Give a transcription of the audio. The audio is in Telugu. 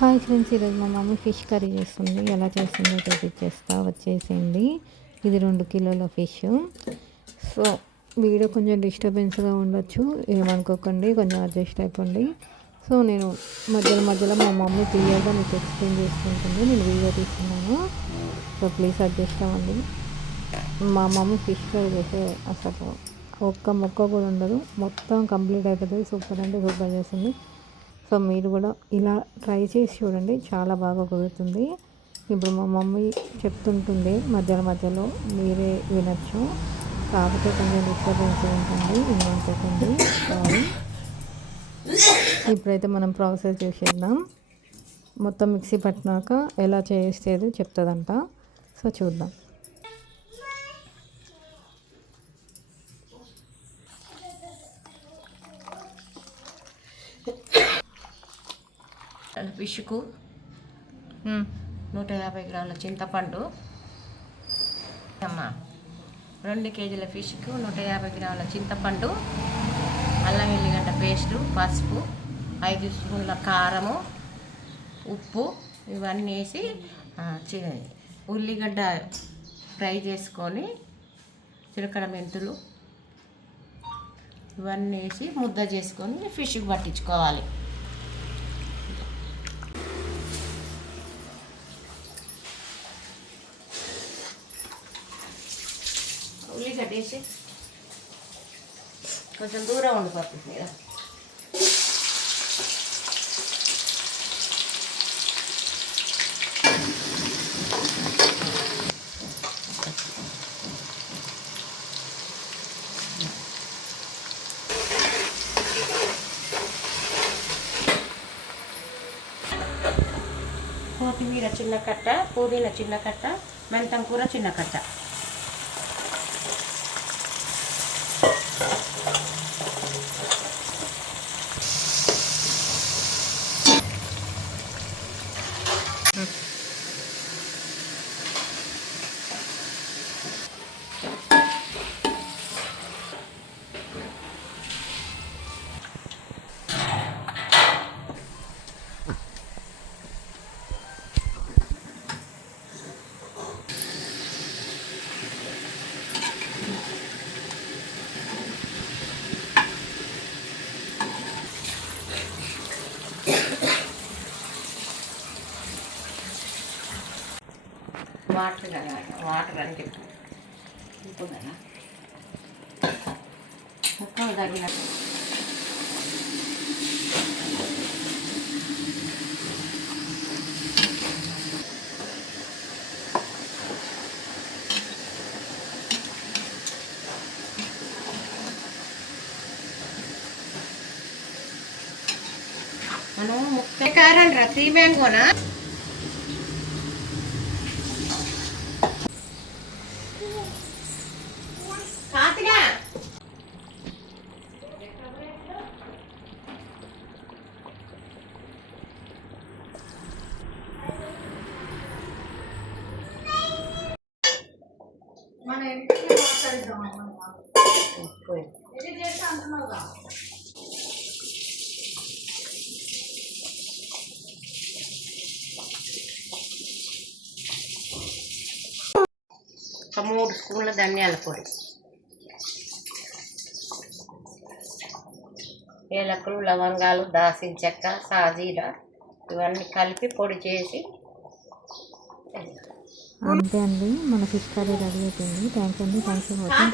హాయ్ ఫ్రెండ్స్, ఈరోజు మా మమ్మీ ఫిష్ కర్రీ చేస్తుంది. ఎలా చేస్తుందో చూపించేస్తా, వచ్చేసింది. ఇది 2 కిలోల ఫిష్. సో వీడియో కొంచెం డిస్టర్బెన్స్గా ఉండొచ్చు, ఏమనుకోకండి, కొంచెం అడ్జస్ట్ అయిపోండి. సో నేను మధ్యలో మా మమ్మీ క్లియర్గా మీకు ఎక్స్ప్లెయిన్ చేసుకుంటుంది, నేను వీడియో తీస్తున్నాను. సో ప్లీజ్ అడ్జస్ట్ అవ్వండి. మా మమ్మీ ఫిష్ కర్రీ చేసే అసలు ఒక్క ముక్క కూడా ఉండదు, మొత్తం కంప్లీట్ అయిపోతుంది. సూపర్ అంటే సూపర్ చేస్తుంది. సో మీరు కూడా ఇలా ట్రై చేసి చూడండి, చాలా బాగా కుదురుతుంది. ఇప్పుడు మా మమ్మీ చెప్తుంటుంది, మధ్యలో మీరే వినొచ్చు, కాకపోతే కొంచెం డిస్టర్బెన్స్ ఉంటుంది, ఏమనుకోకండి, సారీ. ఇప్పుడైతే మనం ప్రాసెస్ చేసేద్దాం. మొత్తం మిక్సీ పట్టినాక ఎలా చేసేది చెప్తుందంట. సో చూద్దాం. ఫిష్కు 150 గ్రాముల చింతపండు అమ్మా, 2 కేజీల ఫిష్కు 150 గ్రాముల చింతపండు, అల్లం ఎల్లిగడ్డ పేస్టు, పసుపు, 5 స్పూన్ల కారము, ఉప్పు ఇవన్నీ వేసి ఉల్లిగడ్డ ఫ్రై చేసుకొని, చిలకడ మెంతులు ఇవన్నీ వేసి ముద్ద చేసుకొని ఫిష్కి పట్టించుకోవాలి. ఉల్లిగడ్డ వేసి కొంచెం దూరం ఉండిపోతుంది మీద. కొత్తిమీర చిన్న కట్ట, పుదీనా చిన్న కట్ట, మెంతం కూర చిన్న కట్ట. వాటర్ అంటే ఉప్పుదనా ముక్కలు తగిన మనం ముక్క కారం రతీ మ్యాంగోనా మన ఇంటికి మాట్లాడిద్దాం. ఇది చేసి అంటున్నావుగా. ఒక 3 స్పూన్ల ధనియాల పొడి, ఏలకులు, లవంగాలు, దాల్చిన చెక్క, సాజీరా ఇవన్నీ కలిపి పొడి చేసి. అంతే అండి, మన ఫిష్ కర్రీ రెడీ అయిపోయింది. థ్యాంక్స్ అండి, థ్యాంక్స్ ఫర్ వాచింగ్.